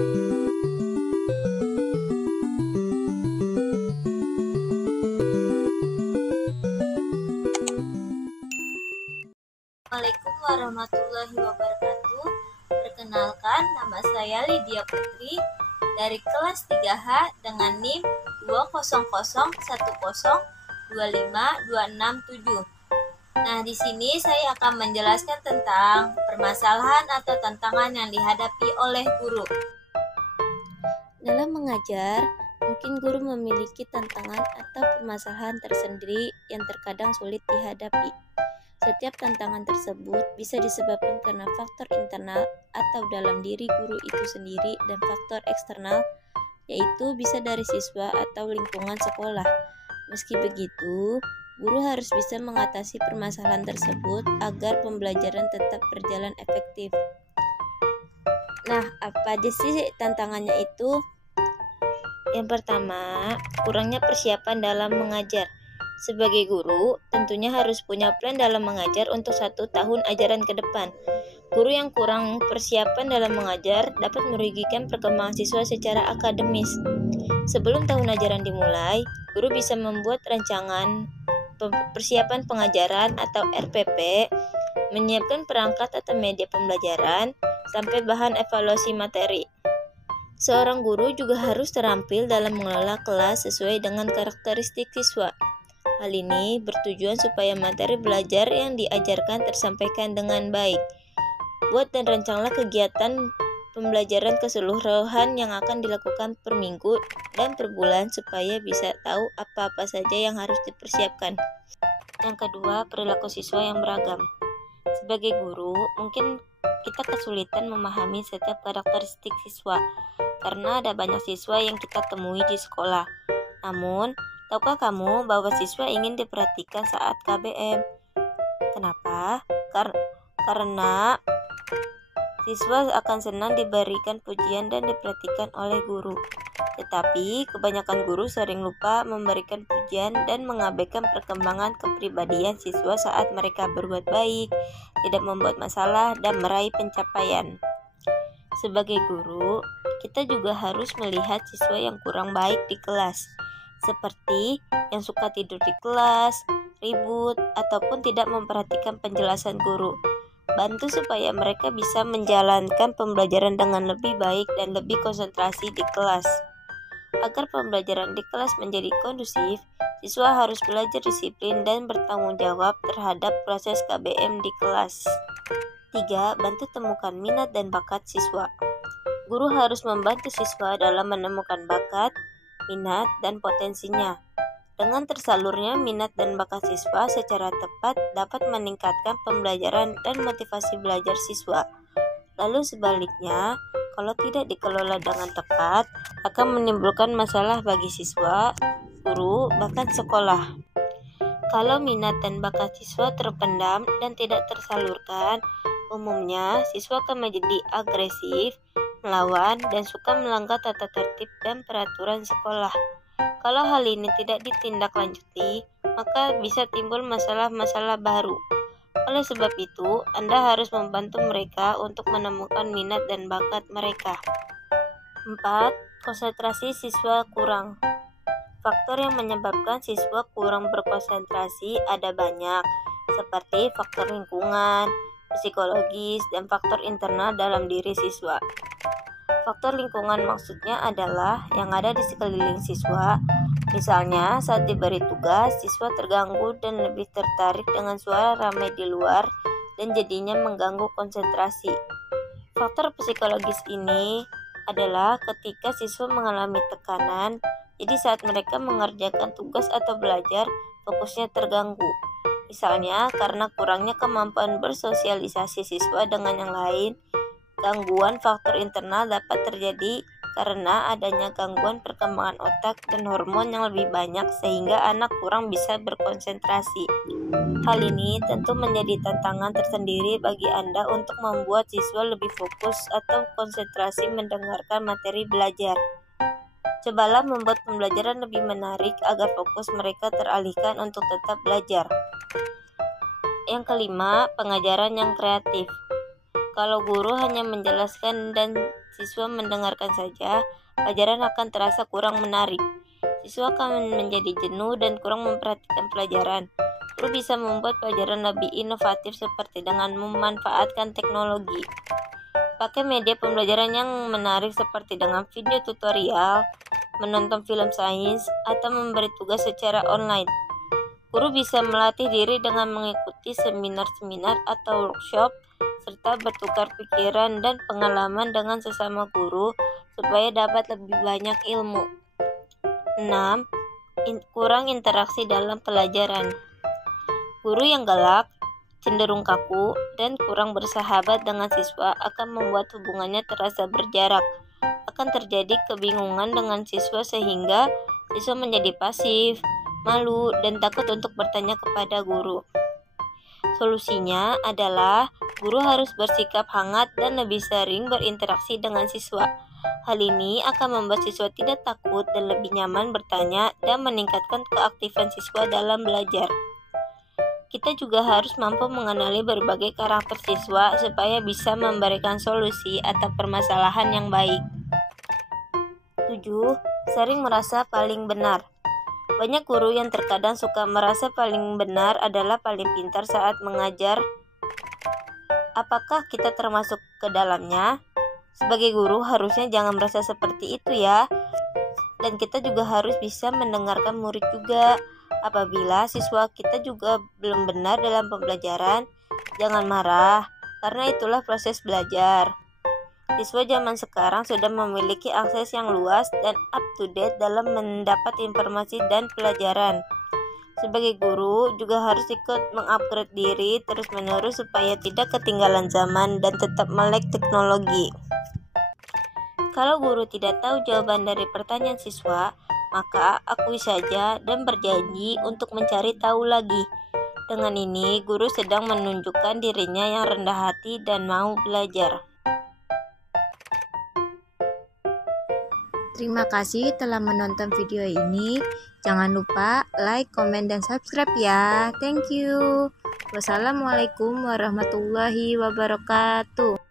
Assalamualaikum warahmatullahi wabarakatuh. Perkenalkan, nama saya Lydia Putri dari kelas 3H dengan NIM 20010252667. Nah, di sini saya akan menjelaskan tentang permasalahan atau tantangan yang dihadapi oleh guru. Dalam mengajar, mungkin guru memiliki tantangan atau permasalahan tersendiri yang terkadang sulit dihadapi. Setiap tantangan tersebut bisa disebabkan karena faktor internal atau dalam diri guru itu sendiri dan faktor eksternal, yaitu bisa dari siswa atau lingkungan sekolah. Meski begitu, guru harus bisa mengatasi permasalahan tersebut agar pembelajaran tetap berjalan efektif. Nah, apa aja sih tantangannya itu? Yang pertama, kurangnya persiapan dalam mengajar. Sebagai guru, tentunya harus punya plan dalam mengajar untuk 1 tahun ajaran ke depan. Guru yang kurang persiapan dalam mengajar dapat merugikan perkembangan siswa secara akademis. Sebelum tahun ajaran dimulai, guru bisa membuat rancangan persiapan pengajaran atau RPP, menyiapkan perangkat atau media pembelajaran, sampai bahan evaluasi materi. Seorang guru juga harus terampil dalam mengelola kelas sesuai dengan karakteristik siswa. Hal ini bertujuan supaya materi belajar yang diajarkan tersampaikan dengan baik. Buat dan rancanglah kegiatan pembelajaran keseluruhan yang akan dilakukan per minggu dan per bulan supaya bisa tahu apa-apa saja yang harus dipersiapkan. Yang kedua, perilaku siswa yang beragam. Sebagai guru, mungkin kita kesulitan memahami setiap karakteristik siswa karena ada banyak siswa yang kita temui di sekolah. Namun, tahukah kamu bahwa siswa ingin diperhatikan saat KBM? Kenapa? Karena siswa akan senang diberikan pujian dan diperhatikan oleh guru. Tetapi, kebanyakan guru sering lupa memberikan pujian dan mengabaikan perkembangan kepribadian siswa saat mereka berbuat baik, tidak membuat masalah, dan meraih pencapaian. Sebagai guru, kita juga harus melihat siswa yang kurang baik di kelas, seperti yang suka tidur di kelas, ribut, ataupun tidak memperhatikan penjelasan guru. Bantu supaya mereka bisa menjalankan pembelajaran dengan lebih baik dan lebih konsentrasi di kelas. Agar pembelajaran di kelas menjadi kondusif, siswa harus belajar disiplin dan bertanggung jawab terhadap proses KBM di kelas. 3. Bantu temukan minat dan bakat siswa. Guru harus membantu siswa dalam menemukan bakat, minat, dan potensinya. Dengan tersalurnya minat dan bakat siswa secara tepat dapat meningkatkan pembelajaran dan motivasi belajar siswa. Lalu sebaliknya, kalau tidak dikelola dengan tepat, akan menimbulkan masalah bagi siswa, guru, bahkan sekolah. Kalau minat dan bakat siswa terpendam dan tidak tersalurkan, umumnya siswa akan menjadi agresif, melawan, dan suka melanggar tata tertib dan peraturan sekolah. Kalau hal ini tidak ditindaklanjuti, maka bisa timbul masalah-masalah baru. Oleh sebab itu, Anda harus membantu mereka untuk menemukan minat dan bakat mereka. 4. Konsentrasi siswa kurang. Faktor yang menyebabkan siswa kurang berkonsentrasi ada banyak, seperti faktor lingkungan, psikologis, dan faktor internal dalam diri siswa. Faktor lingkungan maksudnya adalah yang ada di sekeliling siswa. Misalnya, saat diberi tugas, siswa terganggu dan lebih tertarik dengan suara ramai di luar dan jadinya mengganggu konsentrasi. Faktor psikologis ini adalah ketika siswa mengalami tekanan, jadi saat mereka mengerjakan tugas atau belajar, fokusnya terganggu. Misalnya, karena kurangnya kemampuan bersosialisasi siswa dengan yang lain. Gangguan faktor internal dapat terjadi karena adanya gangguan perkembangan otak dan hormon yang lebih banyak sehingga anak kurang bisa berkonsentrasi. Hal ini tentu menjadi tantangan tersendiri bagi Anda untuk membuat siswa lebih fokus atau konsentrasi mendengarkan materi belajar. Cobalah membuat pembelajaran lebih menarik agar fokus mereka teralihkan untuk tetap belajar. Yang kelima, pengajaran yang kreatif. Kalau guru hanya menjelaskan dan siswa mendengarkan saja, pelajaran akan terasa kurang menarik. Siswa akan menjadi jenuh dan kurang memperhatikan pelajaran. Guru bisa membuat pelajaran lebih inovatif seperti dengan memanfaatkan teknologi. Pakai media pembelajaran yang menarik seperti dengan video tutorial, menonton film sains, atau memberi tugas secara online. Guru bisa melatih diri dengan mengikuti seminar-seminar atau workshop, serta bertukar pikiran dan pengalaman dengan sesama guru supaya dapat lebih banyak ilmu. 6. Kurang interaksi dalam pelajaran. Guru yang galak, cenderung kaku, dan kurang bersahabat dengan siswa akan membuat hubungannya terasa berjarak. Akan terjadi kebingungan dengan siswa sehingga siswa menjadi pasif, malu, dan takut untuk bertanya kepada guru. Solusinya adalah guru harus bersikap hangat dan lebih sering berinteraksi dengan siswa. Hal ini akan membuat siswa tidak takut dan lebih nyaman bertanya dan meningkatkan keaktifan siswa dalam belajar. Kita juga harus mampu mengenali berbagai karakter siswa supaya bisa memberikan solusi atas permasalahan yang baik. 7. Sering merasa paling benar. Banyak guru yang terkadang suka merasa paling benar adalah paling pintar saat mengajar. Apakah kita termasuk ke dalamnya? Sebagai guru harusnya jangan merasa seperti itu ya. Dan kita juga harus bisa mendengarkan murid juga. Apabila siswa kita juga belum benar dalam pembelajaran, jangan marah, karena itulah proses belajar. Siswa zaman sekarang sudah memiliki akses yang luas dan up to date dalam mendapat informasi dan pelajaran. Sebagai guru juga harus ikut mengupgrade diri terus-menerus supaya tidak ketinggalan zaman dan tetap melek teknologi. Kalau guru tidak tahu jawaban dari pertanyaan siswa, maka akui saja dan berjanji untuk mencari tahu lagi. Dengan ini, guru sedang menunjukkan dirinya yang rendah hati dan mau belajar. Terima kasih telah menonton video ini. Jangan lupa like, komen, dan subscribe ya. Thank you. Wassalamualaikum warahmatullahi wabarakatuh.